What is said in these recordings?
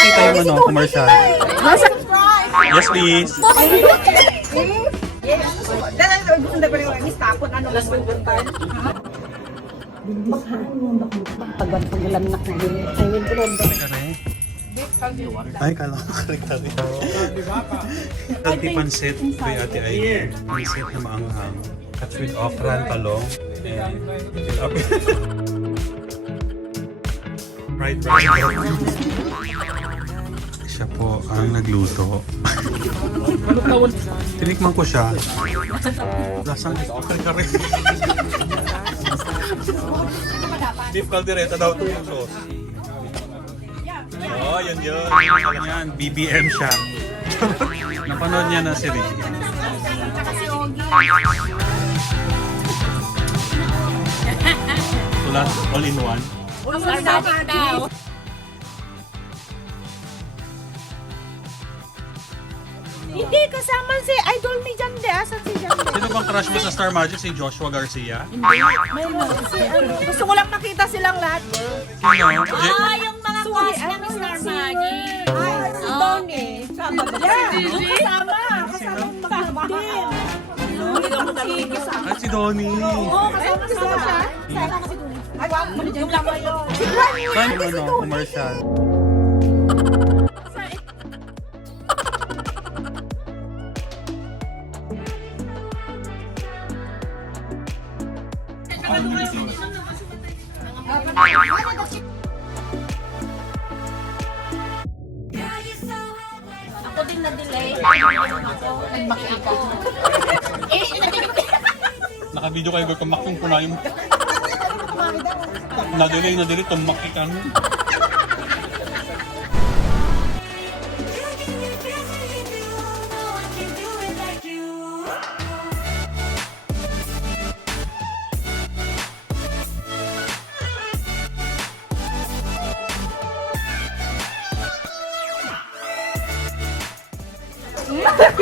makita yung ano, commercial. Yes, please. Ay, kala ko kare-kare. Kalti pansit kay Ate Ay. Pansit na maanghang. At with okra and talong. And tilapia. Fried rice. Siya po ang nagluto. Tinikman ko siya. Lasang kare-kare. Beef caldereta daw ito yung sauce. Oh, yun. Yan, BBM siya. Napanood niya na si Ricky. Tulas, all in one. Hindi, kasama si idol ni Jande. Asan si Jande? Sino bang crush mo sa Star Magic? Si Joshua Garcia? Gusto ko lang makita silang lahat. Sino? Yung mga cast ng Star Magic. Tony. Kasama mag-team. At si Donnie. Kasama siya. Ay, yung laman yun. Saan yung ano, commercial? Ako din na-delay. Nagmakita. Naka-video kayo kung making po na yung... Na-delay, tumaki ka.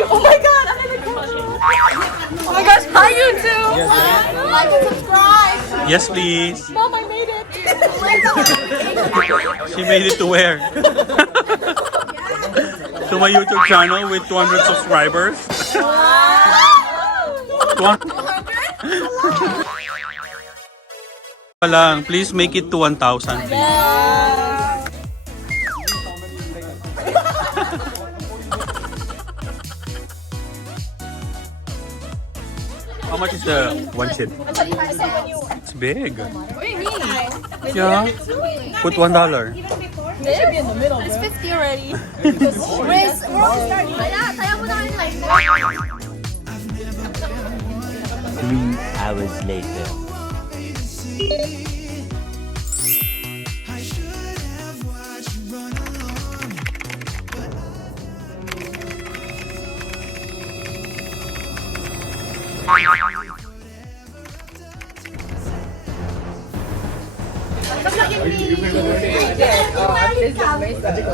Oh my God! Oh my gosh, hi you too! Like and subscribe! Yes, please. Mom, I made it! She made it to where? To my YouTube channel with 200 subscribers. Wow! 200? Lang, please make it to 1,000. How much is the one chip? It's big. Yeah. Put $1. It's 50 already. We're starting. Kaya mo na kayo live. 3 hours later.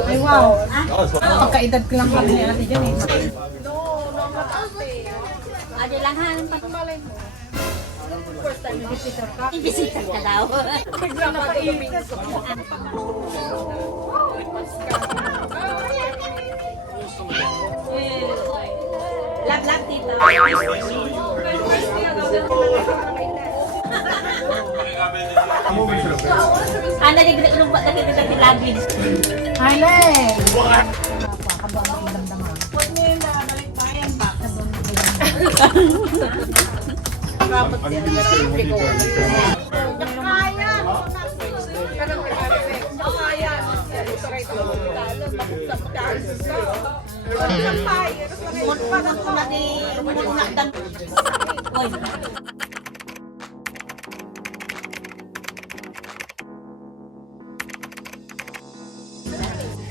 Ay, wow. Pagkaedad ko lang kami ni Ate Janice. Adi lang ha. First time visitor ka. Visitor ka daw. Lap dito. Ano yung ginagawa na kita sa lagin? Hi, Len!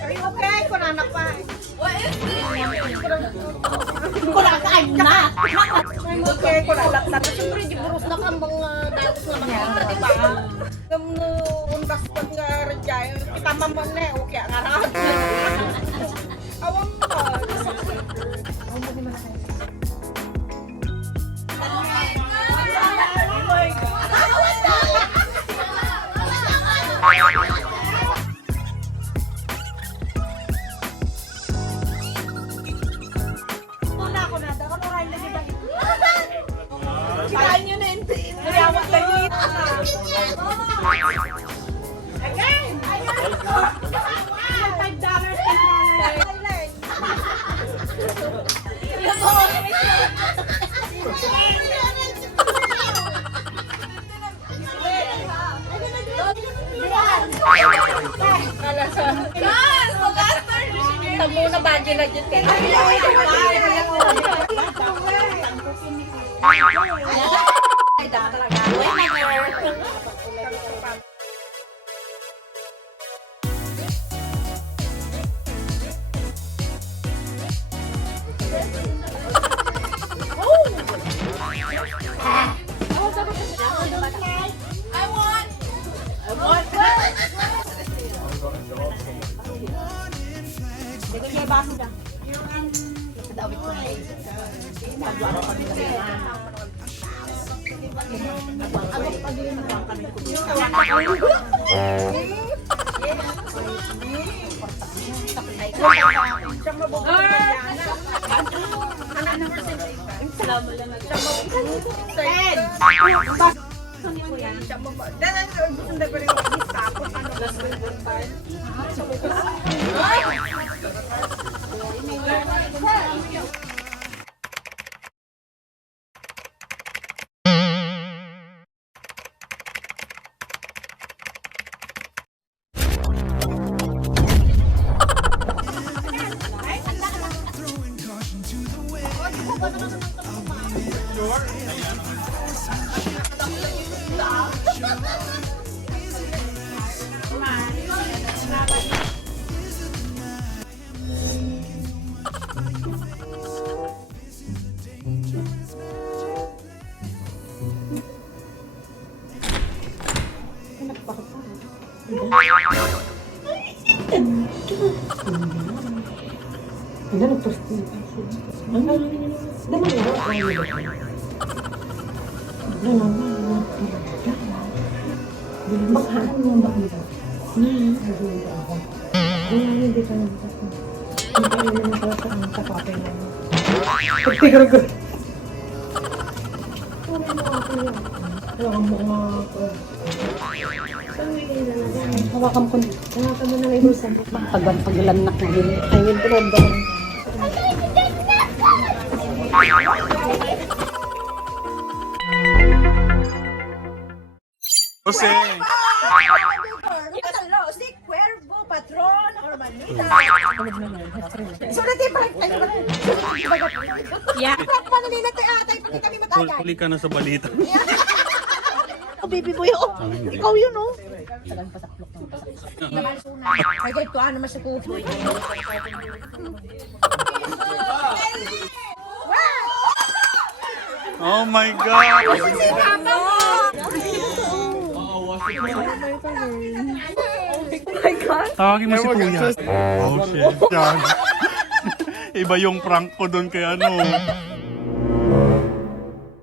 Are you okay? Kung anak pa. Kung nakain na. Okay, kung anak na. Siyempre, di burus na kang mga datos na mga di ba? Kamu undas pag nga radyayo. Kita mamang na. Okay, nga rahat. Awang pa. Sa muna bagay na dyan. Hawakan ko na. Hawakan mo na may bulsa. Paglanak na yun. Ayun, pero Jose! Si Cuervo, Patron, or Manita. Sulit yung parang tayo ba? Yeah. Parang manalila tayo atay pag kami matagay. Huli ka na sa balita. Oh, baby boy, oh. Ikaw yun, oh. Ay, kahit ko ano mas ako. Oh my God! Tawagin mo si Kuya. Oh shit, John. Iba yung prank ko doon kay ano.